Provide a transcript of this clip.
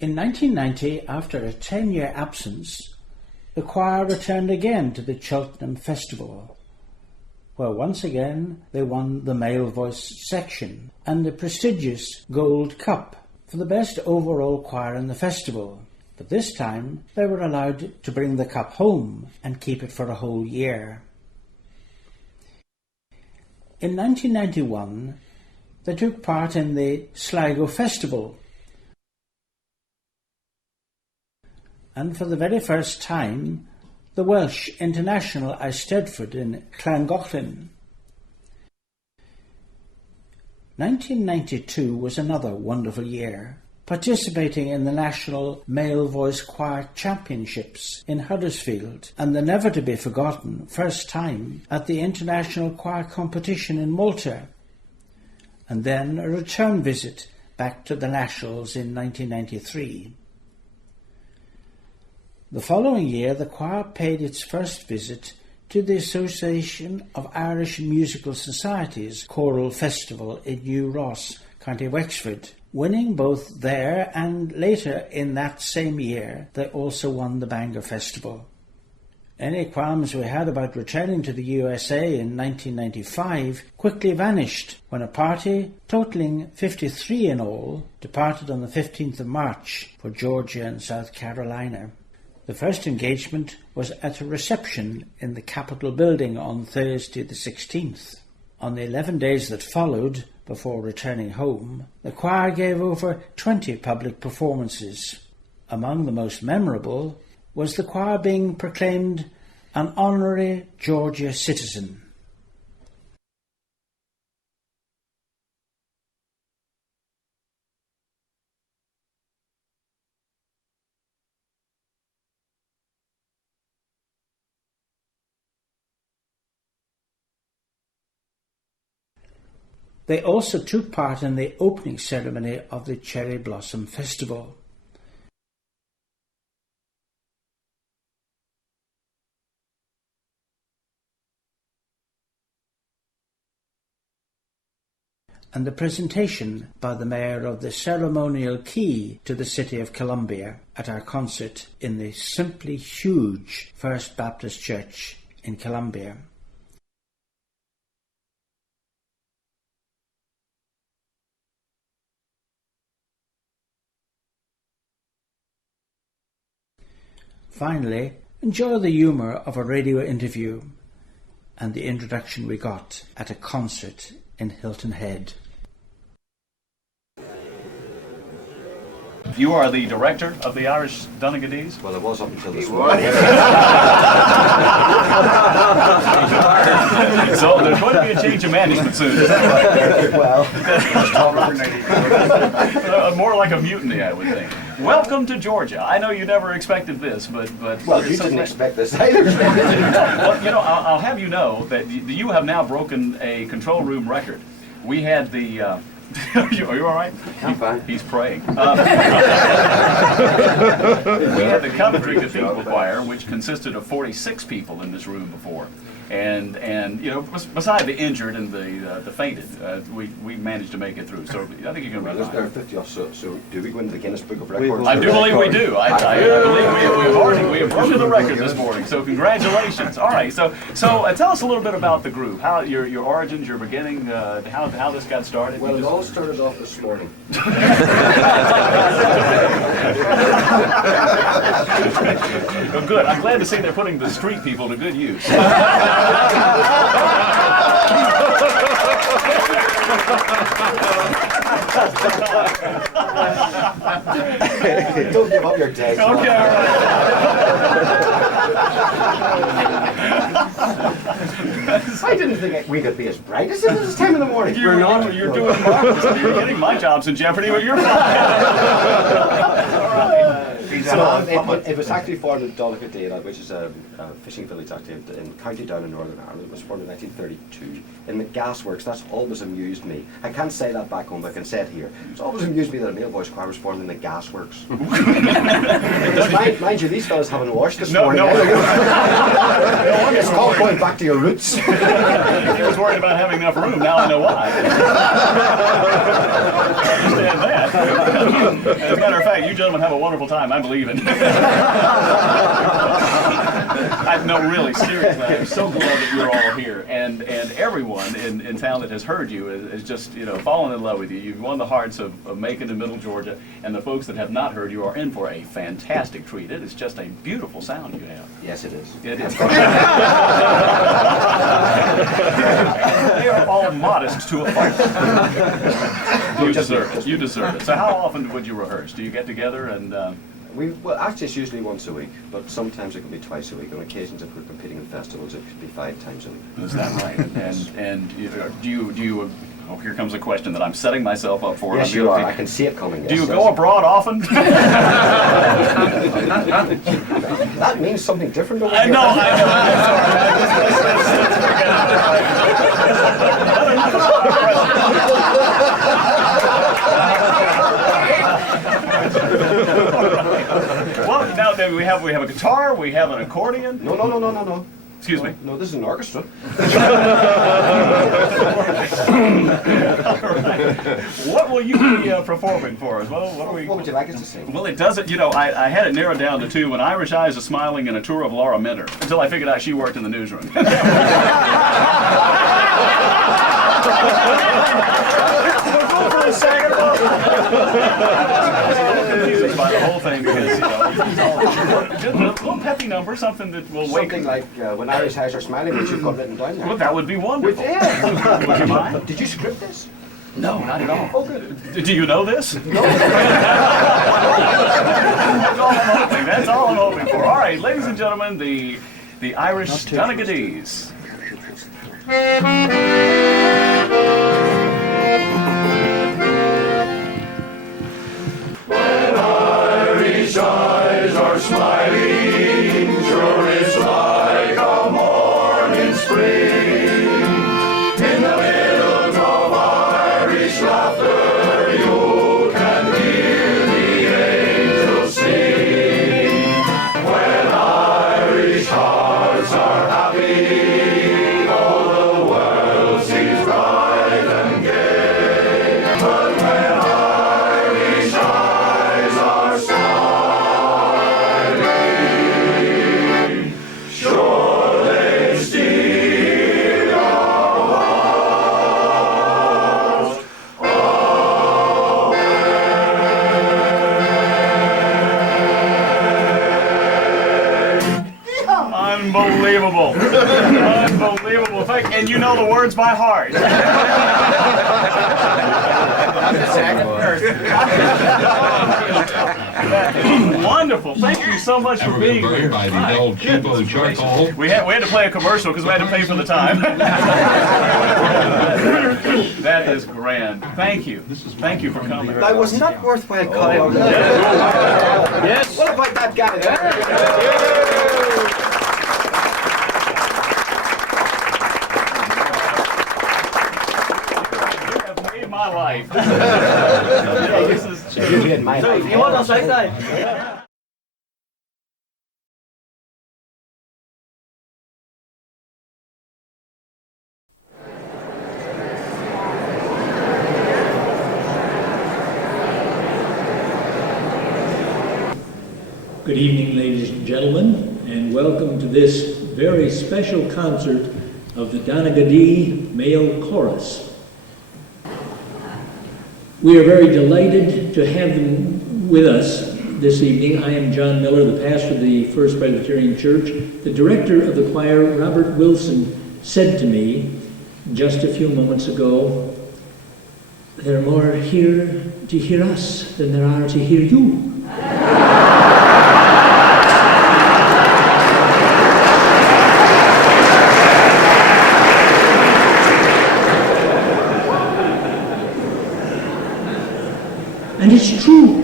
In 1990, after a 10-year absence, the choir returned again to the Cheltenham Festival, where once again they won the male voice section and the prestigious Gold Cup for the best overall choir in the festival. But this time they were allowed to bring the cup home and keep it for a whole year. In 1991, they took part in the Sligo Festival, and for the very first time, the Welsh International Eisteddfod in Llangollen. 1992 was another wonderful year, participating in the National Male Voice Choir Championships in Huddersfield and the never-to-be-forgotten first time at the International Choir Competition in Malta, and then a return visit back to the Nationals in 1993. The following year, the choir paid its first visit to the Association of Irish Musical Societies Choral Festival in New Ross, County Wexford, winning both there and later in that same year they also won the Bangor Festival. Any qualms we had about returning to the USA in 1995 quickly vanished when a party, totaling 53 in all, departed on the 15th of March for Georgia and South Carolina. The first engagement was at a reception in the Capitol building on Thursday the 16th. On the 11 days that followed, before returning home, the choir gave over 20 public performances. Among the most memorable was the choir being proclaimed an honorary Georgia citizen. They also took part in the opening ceremony of the Cherry Blossom Festival. And the presentation by the Mayor of the ceremonial key to the City of Columbia at our concert in the simply huge First Baptist Church in Columbia. Finally, enjoy the humour of a radio interview and the introduction we got at a concert in Hilton Head. You are the director of the Irish Donegadese? Well, it was up until this morning. So there's going to be a change of management soon. Well, more like a mutiny, I would think. Welcome to Georgia. I know you never expected this, but well, you didn't expect this either. Well, you know, I'll have you know that you have now broken a control room record. We had the. Are you all right? I'm fine. He's praying. We had the Coventry Cathedral Choir, which consisted of 46 people in this room before. And you know, beside the injured and the fainted, we managed to make it through. So I think you're going to be fine. There are 50 or so do we go into the Guinness Book of Records? I do believe we do. I believe we have broken the record this morning. So congratulations. All right. So tell us a little bit about the group. How your origins, your beginning, how this got started. Well, it all started off this morning. Well, good. I'm glad to see they're putting the street people to good use. Don't give up your day. Okay, all right. I didn't think we could be as bright as this time in the morning. You're not. You're doing marvelous. You're getting my job's in jeopardy, but you're fine. All right. It was actually formed in Donaghadee, which is a fishing village actually in County Down in Northern Ireland. It was formed in 1932 in the gasworks. That's always amused me. I can't say that back home, but I can say it here. It's always amused me that a male voice choir was formed in the gasworks. mind you, these fellas haven't washed this morning. No. It's called going back to your roots. He was worried about having enough room. Now I know why. I understand that. As a matter of fact, you gentlemen have a wonderful time. I'm leaving. No, really, seriously, I'm so glad that you're all here, and everyone in town that has heard you is just fallen in love with you. You've won the hearts of Macon and Middle Georgia, and the folks that have not heard you are in for a fantastic treat. It is just a beautiful sound you have. Yes, it is. It is. They are all modest to a fault. You deserve it. You deserve it. So how often would you rehearse? Do you get together and... Well, actually, it's usually once a week, but sometimes it can be twice a week. On occasions, if we're competing in festivals, it could be 5 times a week. Is that right? And do you? Oh, here comes a question that I'm setting myself up for. Yes, you are. I can see it coming. Do you go abroad often? That means something different over here. I know. I'm sorry. Well, now then we have a guitar, we have an accordion. No. Excuse me. No, this is an orchestra. All right. What will you be performing for us? Well, what would you like us to sing? Well, it doesn't. I had it narrowed down to 2: When Irish Eyes Are Smiling and a tour of Laura Minter, until I figured out she worked in the newsroom. We'll go for the Sagamore. Confused by the whole thing because just a little peppy number, something that will wake. Something like When Irish Eyes Are Smiling, which you've got written down there. Well, that would be wonderful. Yeah. Would you mind? Did you script this? No, not at all. Oh, good. Do you know this? No. That's all I'm hoping for. All right, ladies and gentlemen, the Irish Donaghadee. Irish eyes are smiling, sure it's like a morning spring. In the middle of Irish laughter, you can hear the angels sing. When Irish hearts are happy, all the world seems bright and gay. But when Irish eyes are smiling, sure they steal your heart Unbelievable. Unbelievable. And you know the words by heart. That is wonderful. Thank you so much for being here. By the old cheapo charcoal. We had to play a commercial because we had to pay for the time. That is grand. Thank you. Thank you for coming. That was not worthwhile calling out. Yes. What about that guy there? You have made my life. You did my life. You want us outside? Good evening, ladies and gentlemen, and welcome to this very special concert of the Donaghadee Male Chorus. We are very delighted to have them with us this evening. I am John Miller, the pastor of the First Presbyterian Church. The director of the choir, Robert Wilson, said to me just a few moments ago, "There are more here to hear us than there are to hear you." And it's true.